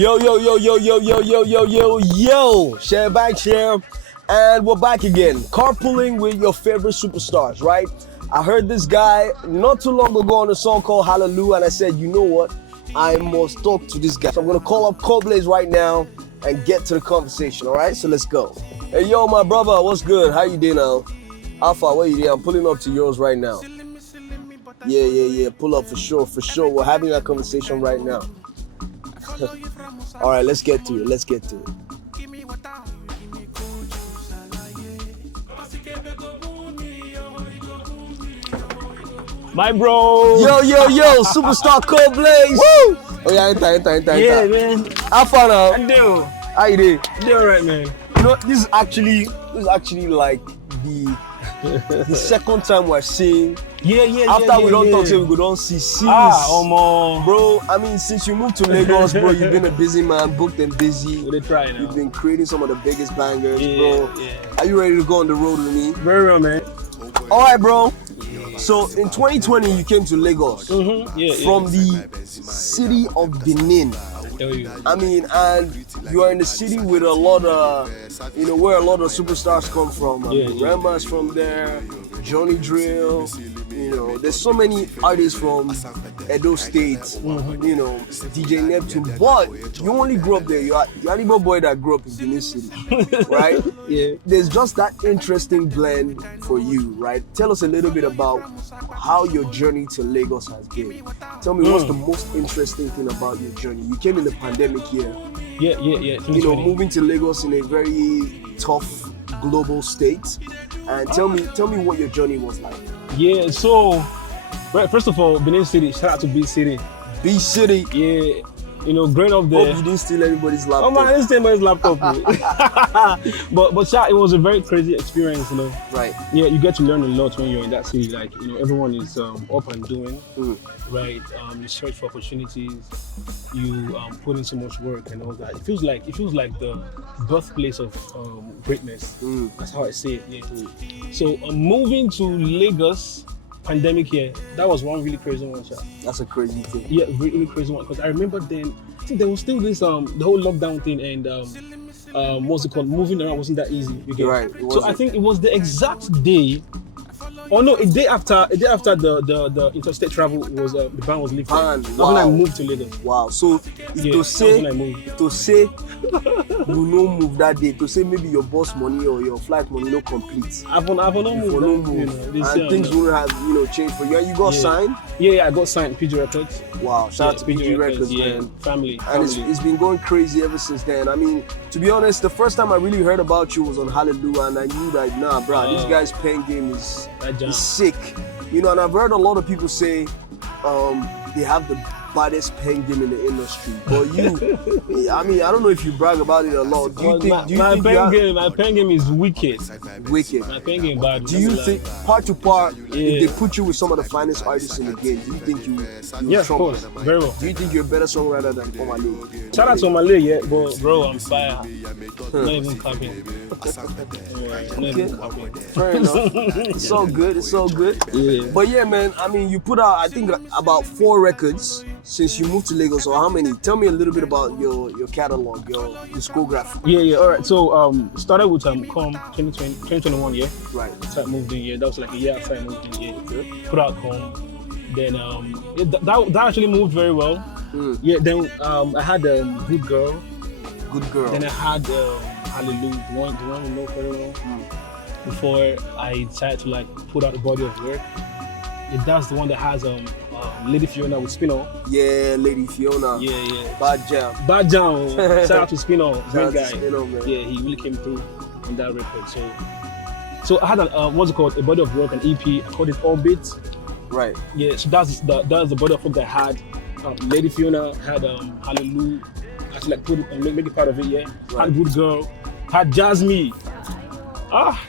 Yo, Share back here, and we're back again. Carpooling with your favorite superstars, right? I heard this guy not too long ago on a song called Hallelujah, and I said, you know what? I must talk to this guy. So I'm gonna call up Coblaze right now and get to the conversation, all right? So let's go. Hey, yo, my brother, what's good? How you doing now? Alpha, where you doing? I'm pulling up to yours right now. Yeah. Pull up for sure. We're having that conversation right now. All right, let's get to it. My bro. Yo, superstar Coblaze. Woo! Oh yeah, enter. Yeah, man. How far now? I do. How you doing? You're right, man. You know, this is actually like the second time we're seeing. After we don't talk, so we don't see scenes. Bro, I mean, since you moved to Lagos, bro, you've been a busy man, booked and busy. We're trying now. You've been creating some of the biggest bangers, bro. Yeah. Are you ready to go on the road with me? Very well, man. All right, bro. So in 2020, you came to Lagos from the city of Benin. I mean, and you are in the city with a lot of, where a lot of superstars come from. Rema's from there, Johnny Drill. There's so many artists from Edo State. DJ Neptune. But you only grew up there. You're an Igbo boy that grew up in Benin City, right? Yeah. There's just that interesting blend for you, right? Tell us a little bit about how your journey to Lagos has been. Tell me what's the most interesting thing about your journey. You came in the pandemic year. Yeah. Moving to Lagos in a very tough global state. And tell me what your journey was like. Yeah, so, first of all, Benin City, shout out to B City. B City. Yeah, growing up there. Hope you didn't steal anybody's laptop. Oh man, I didn't steal anybody's laptop. but it was a very crazy experience, Right. Yeah, you get to learn a lot when you're in that city. Like, everyone is up and doing. Right. You search for opportunities. You put in so much work and all that. It feels like the birthplace of greatness. That's how I say it. Yeah. So moving to Lagos, pandemic here, that was one really crazy one. That's a crazy thing. Yeah, really crazy one. Because I remember then, I think there was still this the whole lockdown thing and what's it called? Moving around wasn't that easy. You get right. So I think it was the exact day. Oh no! A day after the interstate travel was the ban was lifted. That's when I moved to Lagos. Wow! So to say you no move that day, to say maybe your bus money or your flight money no complete. I've not moved. And things wouldn't have changed for you. And you got signed. Yeah, I got signed. PG Records. Wow! Shout out to PG Records, man. Family. And it's been going crazy ever since then. I mean, to be honest, the first time I really heard about you was on Hallelujah, and I knew that this guy's pen game is sick. And I've heard a lot of people say they have the baddest pen game in the industry. But you, I mean, I don't know if you brag about it a lot. My pen game is wicked. Wicked. My pen game bad. Do you think, part to part, if they put you with some of the finest artists in the game, do you think you of course, very well. Do you think you're a better songwriter than Omale? Shout out to Omale, yeah, but bro, I'm fire. Not even capping. Fair enough. It's all good. Yeah. But yeah, man, I mean, you put out, I think, about 4 records since you moved to Lagos, or how many? Tell me a little bit about your catalog, your discography. Yeah. All right. So started with Com 2021, yeah. Right. So I moved in, yeah. That was like a year after I moved in, yeah. Put out Com. Then that actually moved very well. Yeah. Then I had Good Girl. Then I had Hallelujah, the one we know very well. Before I decided to put out the body of work. Yeah, that's the one that has Lady Fiona with Spino. Yeah, Lady Fiona. Yeah. Bad jam. Shout out to Spino, great guy. Spino, man. Yeah, he really came through on that record. So I had what's it called? A body of work, an EP. I called it Orbit. Right. Yeah, so that's the body of work that I had. Lady Fiona had Hallelujah. I had to put it, make it part of it. Yeah. Right. Had Good Girl. Had Jazz Me.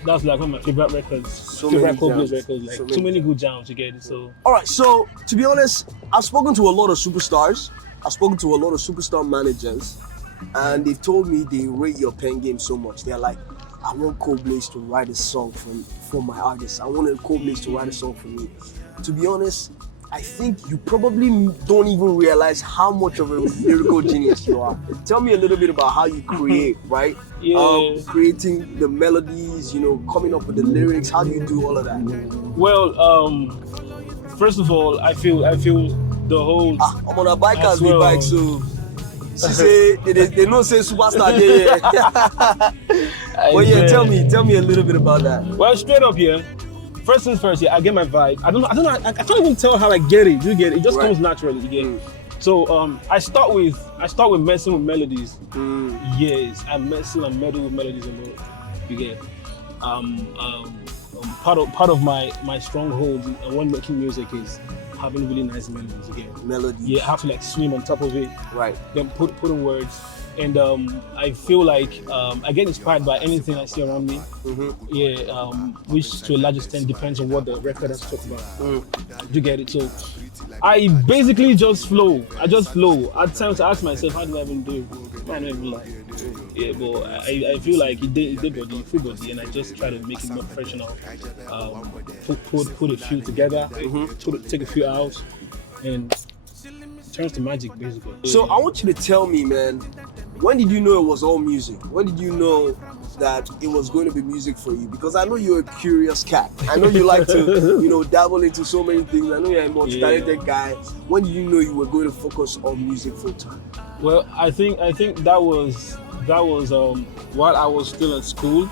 That's like one of my favorite records. Favorite Coblaze records. So many good jams together. So. All right. So to be honest, I've spoken to a lot of superstars. I've spoken to a lot of superstar managers, and they've told me they rate your pen game so much. They're like, I want Coblaze to write a song for my artist. I wanted Coblaze to write a song for me. To be honest, I think you probably don't even realize how much of a lyrical genius you are. Tell me a little bit about how you create, right? Yeah. Creating the melodies, coming up with the lyrics. How do you do all of that? Well, first of all, I feel the whole. I'm on a bike as well. bike, so she say they don't say superstar there. Well, yeah, tell me a little bit about that. Well, straight up here. First things first, yeah, I get my vibe. I don't know. I can't even tell how I get it. You get it. It just comes naturally. You get it. So I start with messing with melodies. Yes, I messing and meddle with melodies a lot. You get it. Part of my stronghold when making music is having really nice melodies. Again, melodies. Yeah, I have to like swim on top of it. Right. Then put in words. And I feel like I get inspired by anything I see around me. Yeah, which to a large extent depends on what the record has to talk about. You get it? So I basically just flow. I just flow. At times I ask myself, how do I even do it? I don't even like. Yeah, but I feel like it did body, free body, and I just try to make it more professional. Put a few together, take a few out, and turns to magic basically. So I want you to tell me, man, when did you know it was all music? When did you know that it was going to be music for you? Because I know you're a curious cat. I know you like to, dabble into so many things. I know you're a multi-talented guy. When did you know you were going to focus on music full time? Well, I think that was while I was still at school.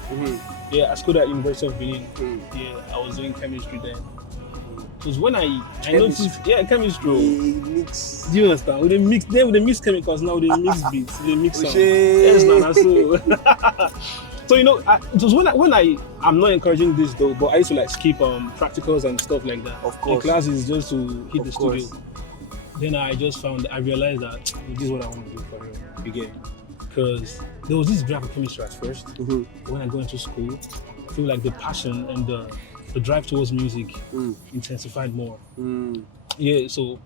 Yeah, I schooled at University of Benin. Yeah, I was doing chemistry then. Because when I noticed, chemistry. Mix. Do you understand? With the mix chemicals now, they mix beats, they mix sound. Yes, man. So it was when I'm not encouraging this though, but I used to like skip practicals and stuff like that. Of course. In classes just to hit the studio. Then I realized that this is what I want to do for real. You get it? Because there was this drive for chemistry at first. When I go into school, I feel like the passion and the drive towards music intensified more. Yeah, so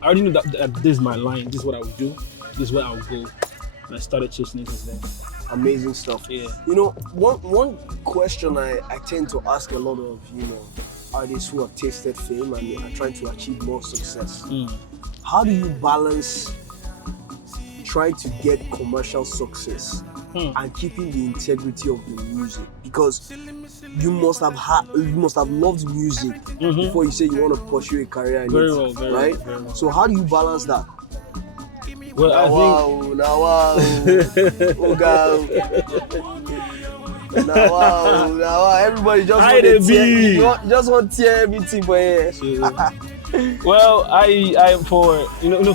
I already knew that this is my line, this is what I would do, this is where I would go. And I started chasing it since then. Amazing stuff. Yeah. One question I tend to ask a lot of, artists who have tasted fame and are trying to achieve more success. How do you balance trying to get commercial success and keeping the integrity of the music? Because you must have loved music before you say you want to pursue a career in it, right? Very well. So how do you balance that? Well, I think everybody just want to tear everything for here. Well, I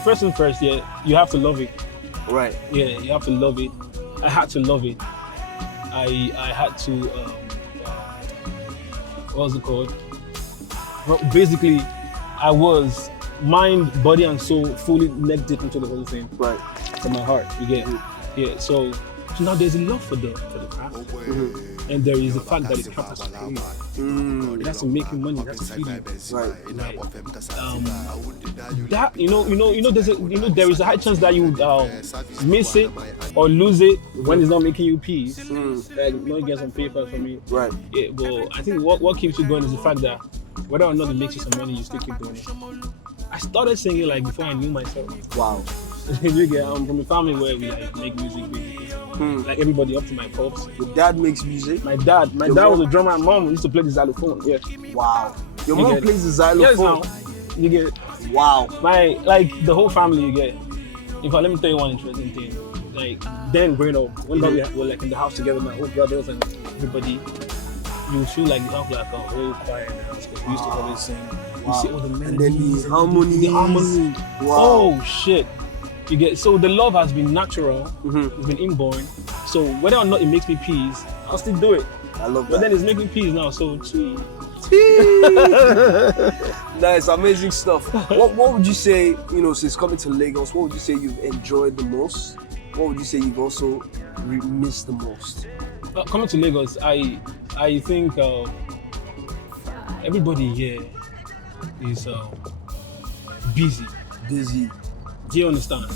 first and first, yeah, you have to love it. Right. Yeah, you have to love it. I had to love it. I had to what was it called? Well, basically, I was mind, body, and soul fully neck deep into the whole thing. Right. From my heart, you get it? Yeah. So now there's a love for the craft, and there is the fact that the craft has to pay you. It has to make you money. It has to feed you. Right. That there is a high chance that you would miss it or lose it when it's not making you peace. Like you get some paper from me. Right. Yeah, but I think what keeps you going is the fact that whether or not it makes you some money, you still keep doing it. I started singing like before I knew myself. Wow. You get from a family where we like make music basically. Like everybody up to my pops. Your dad makes music? My dad was a drummer and mom used to play the xylophone. Yeah. Wow. Your mom plays the xylophone? Yes, you get it. Wow. The whole family, you get it. In fact, let me tell you one interesting thing. Like then growing up, when we were like in the house together, my old brothers and everybody, you feel like you have like a whole choir in the house because we used to always sing. You see all the melodies, and then the harmony. Wow. Oh shit. You get so the love has been natural, it's been inborn. So whether or not it makes me peace, I'll still do it. I love that. But then it's making peace now, so nice, amazing stuff. What would you say, since coming to Lagos, what would you say you've enjoyed the most? What would you say you've also missed the most? Coming to Lagos, I think everybody here is busy. Do you understand?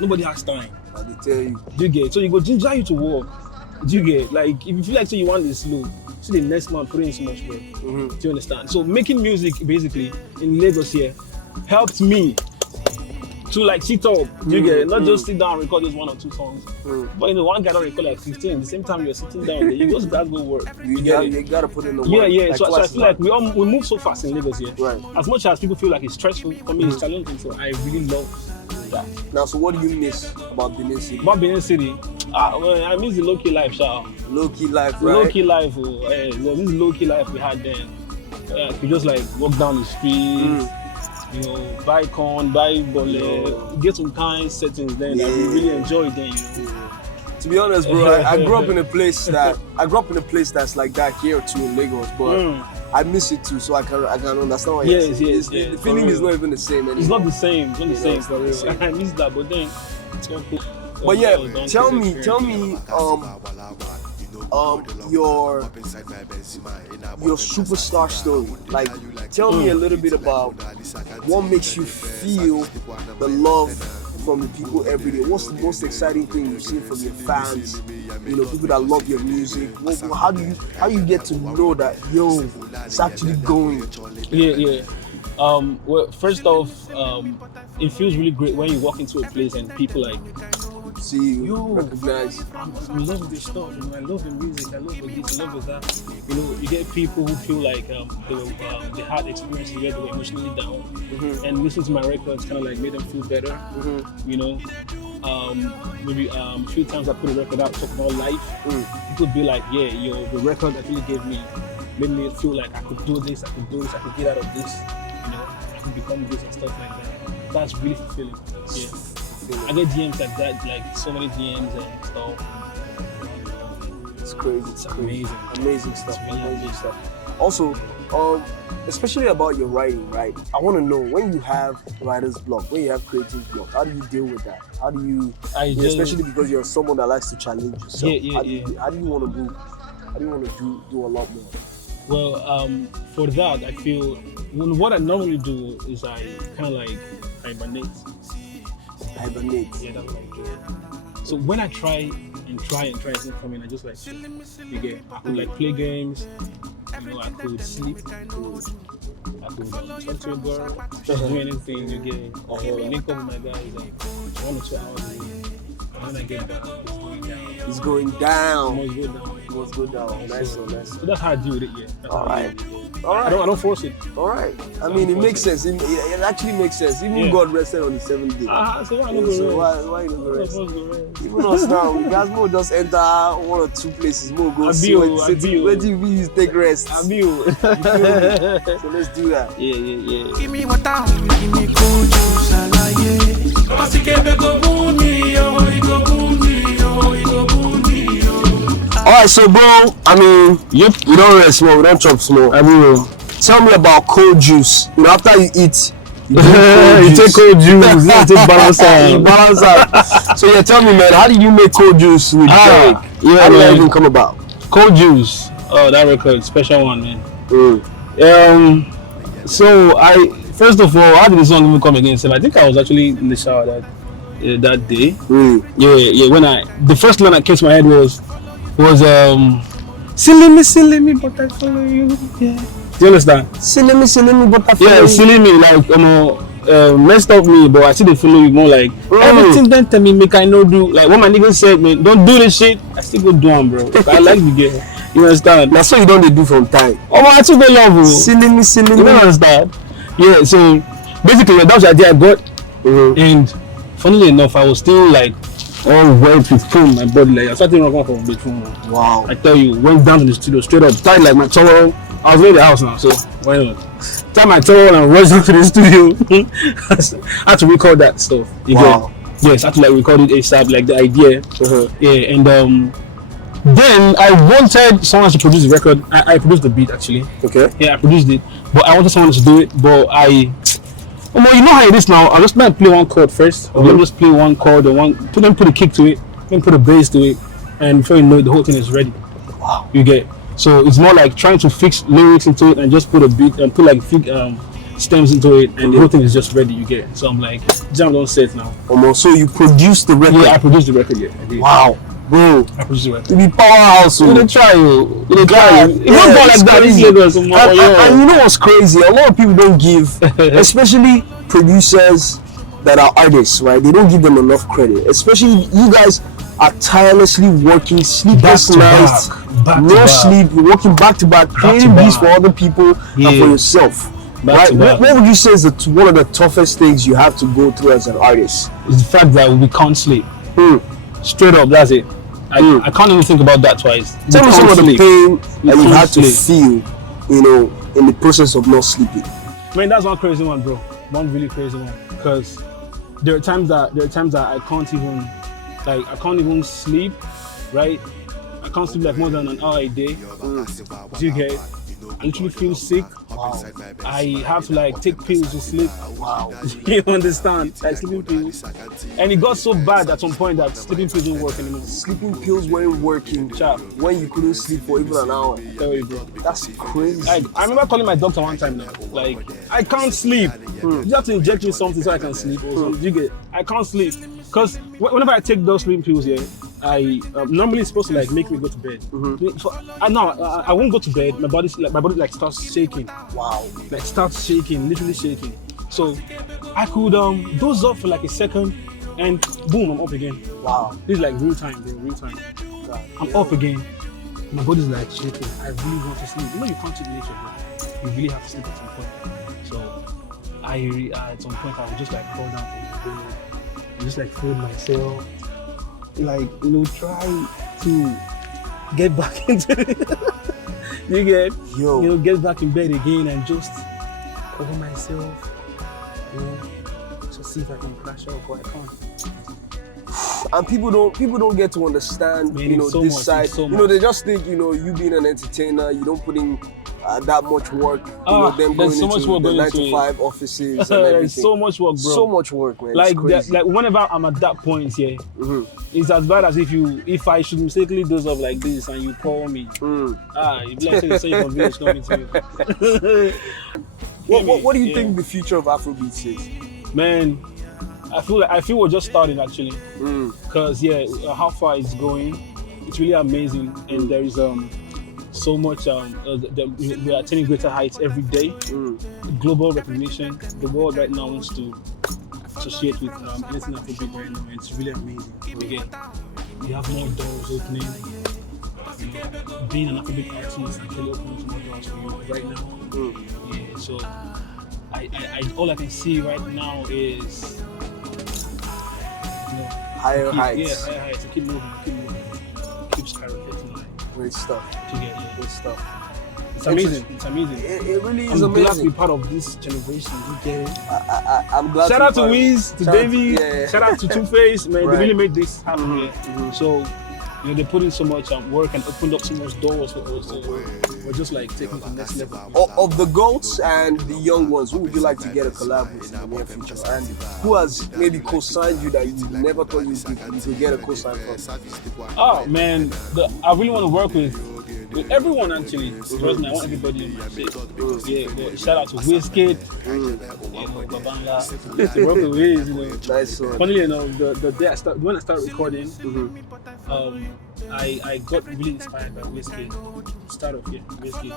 Nobody has time. I tell you. Do you get? So you go ginger you to work. Do you get? Like if you feel like you want this slow, see the next man putting in so much work. Do you understand? So making music basically in Lagos here helped me to like sit up, you get it? Not just sit down and record just 1 or 2 songs. But one guy don't record like 15. The same time you're sitting down there, you just gotta go work. You gotta put in the work. Yeah. So I feel like we move so fast in Lagos here. Right. As much as people feel like it's stressful, for me it's challenging. So I really love that. Now, so what do you miss about Benin City? About Benin City, well, I miss the low key life, Low key life, right? Low key life, this low key life we had then. We just like walk down the street. You know, buy corn, buy bole, get some kind settings then that we really enjoy then, you know. To be honest, bro, I grew up in a place that's like that here too in Lagos, but I miss it too, so I can understand why you're saying. Yes. The feeling is not even the same anymore. It's not the same, it's not the same for real. I miss that, but then it's not cool. But yeah, tell me, your superstar story. Like, tell me a little bit about what makes you feel the love from the people every day. What's the most exciting thing you've seen from your fans? You know, people that love your music. How do you get to know that it's actually going? Yeah. Well, first off, it feels really great when you walk into a place and people like see you, recognize. I love this stuff. You know, I love the music. I love the this. I love that. You know, you get people who feel like they had experiences where they were emotionally down, and listening to my records kind of like made them feel better. You know, maybe a few times I put a record out talk about life. People be like, yeah, the record actually made me feel like I could do this. I could get out of this. You know, I could become this and stuff like that. That's really fulfilling. Yeah. I get DMs like that, like so many DMs and stuff. It's crazy. It's amazing. Amazing stuff. Really amazing stuff. Also, especially about your writing, right? I want to know when you have writer's block, when you have creative block, how do you deal with that? How do you, especially because you're someone that likes to challenge yourself. How do you want to do a lot more? Well, for that, I feel what I normally do is I kind of like hibernate. Hibernate. Yeah, that's what I do. So when I try and it's not coming, I just like, you get, I could like play games, you know, I could sleep, I could talk to a girl, just do anything, you get, or link up with my guys like 1 or 2 hours a day. And when I get back, it's going down. It must go down. Nice. So that's how I do with it, yeah. All right. I don't force it. All right. I mean, it makes sense. It actually makes sense. Even God rested on the 7th day. So why you don't go rest? Even us now, we guys will just enter 1 or 2 places. More go see where do you take rest? So let's do that. Yeah. Give me water, give me cold juice, Alright, so bro, I mean, we don't rest small, we don't chop small. Tell me about cold juice. You know, after you eat, you take cold juice. You take balance out. So yeah, tell me, man, how did you make cold juice with Derek? How did that even come about? Cold juice. Oh, that record, special one, man. So first of all, how did the song even come again? So I think I was actually in the shower that day. Yeah. When the first line that came to my head was silly me, but I follow you. Yeah. Do you understand? Silly me, but I follow you. Yeah, silly me, like messed up me, but I still follow you more like everything then tell me make I no do. Like when my niggas said, man, don't do this shit, I still go do them, bro. I like the game. You understand? That's what you don't do from time. I took the love. Silly me. You don't understand? Yeah, so basically that was the idea I got. And funnily enough, I was still like all wet with foam, my body, like I started running from the bedroom. Wow. I tell you, went down to the studio straight up, tied like my towel. I was in the house now, so why not? Tied my towel and rushed down to the studio. I had to record that stuff. Wow. Yes, I had to like record it ASAP, like the idea. Yeah, and then I wanted someone to produce the record. I produced the beat actually. Okay. Yeah, I produced it, but I wanted someone to do it. But you know how it is now. I'll just play one chord first. Let me just play one chord and then put a kick to it, then put a bass to it, and before you know it, the whole thing is ready. Wow. You get. So it's more like trying to fix lyrics into it and just put a beat and put like stems into it, and the whole thing is just ready. You get. So I'm like, jam on set now. So you produced the record? Yeah, I produced the record. Yeah. I did. Wow. Bro, I appreciate it. you be powerhouse. You dey try, you. You dey try. God, If you don't go like that, this Lagos, and you know what's crazy? A lot of people don't give, especially producers that are artists, right? They don't give them enough credit. Especially you guys are tirelessly working, sleepless nights, no sleep, working back to back, creating beats for other people and for yourself. Right? What would you say is one of the toughest things you have to go through as an artist? It's the fact that we can't sleep. Straight up, that's it. I can't even think about that twice. Tell me some of the pain that you had to feel, you know, in the process of not sleeping. I mean, that's one crazy one, bro. One really crazy one. Because there are times that I can't even sleep, right? I can't sleep like more than an hour a day. Do you get it? I literally feel sick. Wow. I have to like take pills to sleep. Wow. You understand? Like sleeping pills. And it got so bad at some point that sleeping pills didn't work anymore. Sleeping pills weren't working, chap, when you couldn't sleep for even an hour. Tell you, bro. That's crazy. Like, I remember calling my doctor one time now. Like, I can't sleep. You have to inject me something so I can sleep or something. You get? I can't sleep. Because whenever I take those sleeping pills, yeah, I normally it's supposed to like make me go to bed. I won't go to bed. My body starts shaking. Wow. Like starts shaking, literally shaking. So I could doze off for like a second, and boom, I'm up again. Wow. This is like real time, real time. I'm up again. My body's like shaking. I really want to sleep. You know you can't cheat nature, bro. You really have to sleep at some point. So at some point I would just like fall down from the bed, and just like fold myself. Like, you know, try to get back into it. You get, you know, get back in bed again and just cover myself, you know, to see if I can crash off, but I can't. And people don't get to understand, Man, you know, so this much, side. so you know, they just think, you know, you being an entertainer, you don't put in that much work. You know, them going so much into work the going 9 into to 5 offices and everything. There's so much work, bro. So much work, man. Like, it's crazy. like whenever I'm at that point here, it's as bad as if I should mistakenly doze off like this and you call me. You'd be like, say you're from village coming to me. What do you think the future of Afrobeats is? Man, I feel we're just starting actually. Because how far it's going, it's really amazing, and there is so much we are attaining greater heights every day. Global recognition. The world right now wants to associate with anything Afrobeat right now, and it's really amazing. Again, we have more doors opening. Being an Afrobeat artist actually opens more doors for you right now. Yeah, so I all I can see right now is higher heights. Yeah, higher heights. Keep moving, keep skyrocketing. Great stuff. Great stuff. It's amazing. It's amazing. It really is I'm amazing. glad to be part of this generation. You get it? I'm glad. Shout out to Wiz, to Davey. Yeah. Shout out to Two Face. Man, they really made this happen. So, you know, they put in so much work and opened up so much doors for us. So we're just like taking to the next level. Of the GOATs and the young ones, who would you like to get a collab with in the near future? And who has maybe co-signed you that you never thought you could get a co-sign from? Oh man, I really want to work with everyone actually. Personally, I want everybody in my shit. Yeah, but shout out to Wizkid. Babanga. To work with Wiz, you know. Nice one. Funnily enough, the day when I started recording, I got really inspired by Wizkid. Start off here, Wizkid.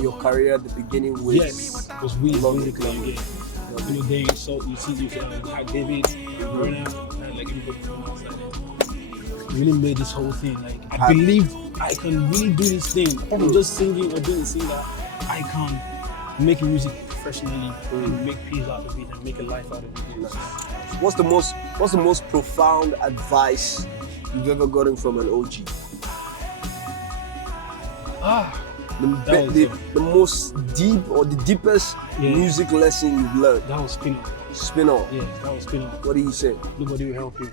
Your career at the beginning was it was Wiz basically again. You know, there you see had David, Burner, like everybody from outside. Really made this whole thing. Like I believe I can really do this thing. Apart from just singing or doing a singer, I can make music professionally and make peace out of it and make a life out of it. What's the most profound advice you've ever gotten from an OG? The most deep or the deepest music lesson you've learned? That was Spinner. Yeah, that was Spinner. What did he say? Nobody will help you.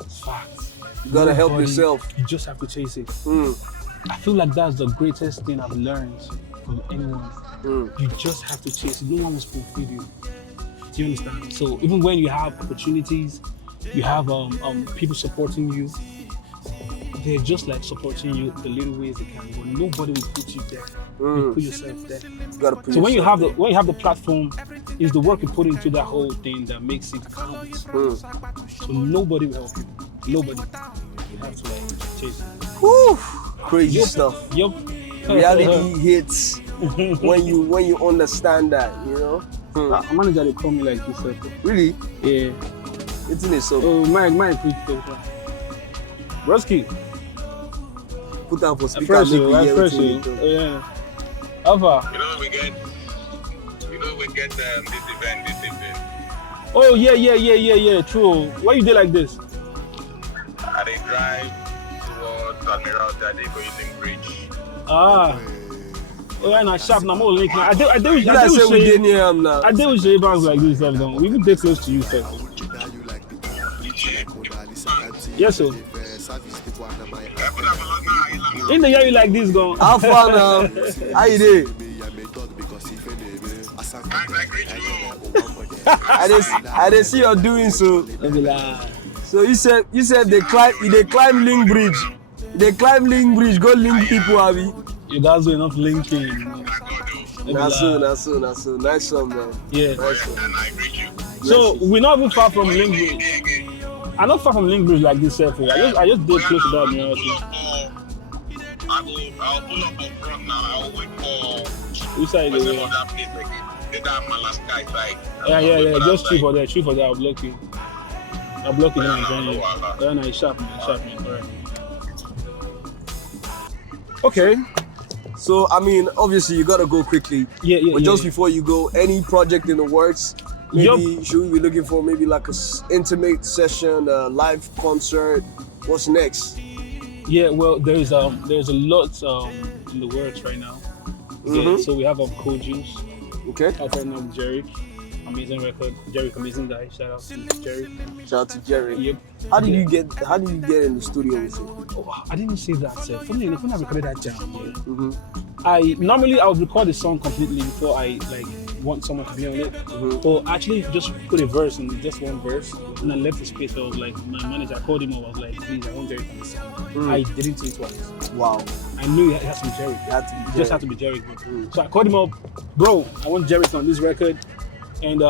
It's facts. You gotta help yourself. You just have to chase it. I feel like that's the greatest thing I've learned from anyone. You just have to chase it. No one will fulfill you. Do you understand? So even when you have opportunities, you have people supporting you. They're just like supporting you the little ways they can, but nobody will put you there. You put yourself there. You gotta put so when you have the platform, it's the work you put into that whole thing that makes it count. So nobody will help you. nobody. You have to like chase it. Whew, crazy stuff. Yup. Reality hits when you understand that, you know. A manager they call me like this. Really? Yeah. It's in it so. Oh, Mike, preach attention. Broski. Put on for speaker. Make we hear what you do. Oh yeah. Alpha. You know we get this event. Oh yeah. True. Why you did like this? I they drive towards Admiral Jade using bridge. Ah. Oh yeah, na sharp. Na more link. I did with You like say we did near him now. I did with Sheye banks like this. Don't we? We did close to you first. Yes, sir. In the year you like this, go. How far now? How you dey? I dey see you doing so. So you said they climb link bridge. They climb link bridge, go link people, Abby. You guys are enough linking. That's so. Nice one, man. Yeah. Nice one. So we're not even far from link bridge. I'm not far from link bridge like this, self. I just did close to that mirror. I'll pull up on front now. I'll wait for. Which side is it? That place again. That Malaska side. Yeah. Just chill for that. I'll block you. I'll block you then and join you. Yeah, no, it's sharp, man. Alright. Okay. So I mean, obviously you gotta go quickly. Yeah. But just before you go, any project in the works? Maybe should we be looking for maybe like a intimate session, a live concert? What's next? Yeah, well, there's a lot in the works right now. Yeah, so we have Coad Juice. Okay. I'll partner with Jerry. Amazing record. Jerry, amazing guy. Shout out to Jerry. Shout out to Jerry. Yep. How did you get in the studio with him? Oh, I didn't say that, sir. Funny enough, when I recorded that jam, I would record the song completely before I want someone to be on it. Or actually just put a verse in just one verse and I left the space. I was like, my manager, I called him. I was like, please, I want Jerry on the song. I didn't think twice. Wow. I knew it had to be Jerry. It just had to be Jerry. So I called him up, bro. I want Jerry on this record, and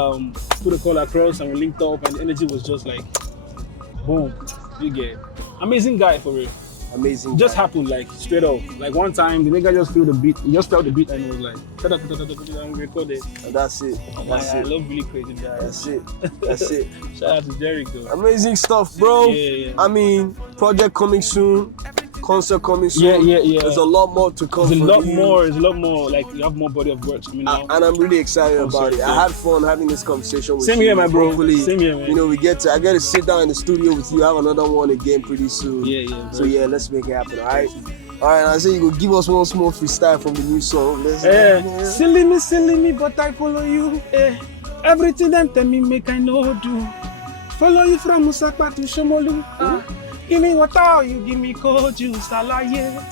put a call across, and we linked up, and the energy was just like, boom. You get amazing guy for real. Amazing. Just happened like straight up. Like one time, the nigga just felt the beat. He just felt the beat, and it was like, and we recorded. And that's it. I love really crazy guys. That's it. Shout out to Jerry, though. Amazing stuff, bro. Yeah. I mean, project coming soon. Concert coming soon. Yeah. There's a lot more to come. There's a lot more. Like you have more body of work coming out. And I'm really excited about it. I had fun having this conversation with you. Same here, my bro. Hopefully, Same here, man. You know, I get to sit down in the studio with you, have another one again pretty soon. Yeah. So yeah, let's make it happen, alright? Alright, I say you go give us one small freestyle from the new song. Silly me, but I follow you. Everything them tell me make I know do. Follow you from Musakpa to Shomolu. Give me water, you give me cold juice, alaye.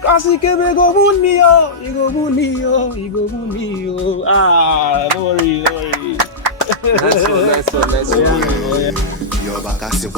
Cause you can go wound me, you go wound me, you go wound me, don't worry. Nice one. Yeah. Your back, I see,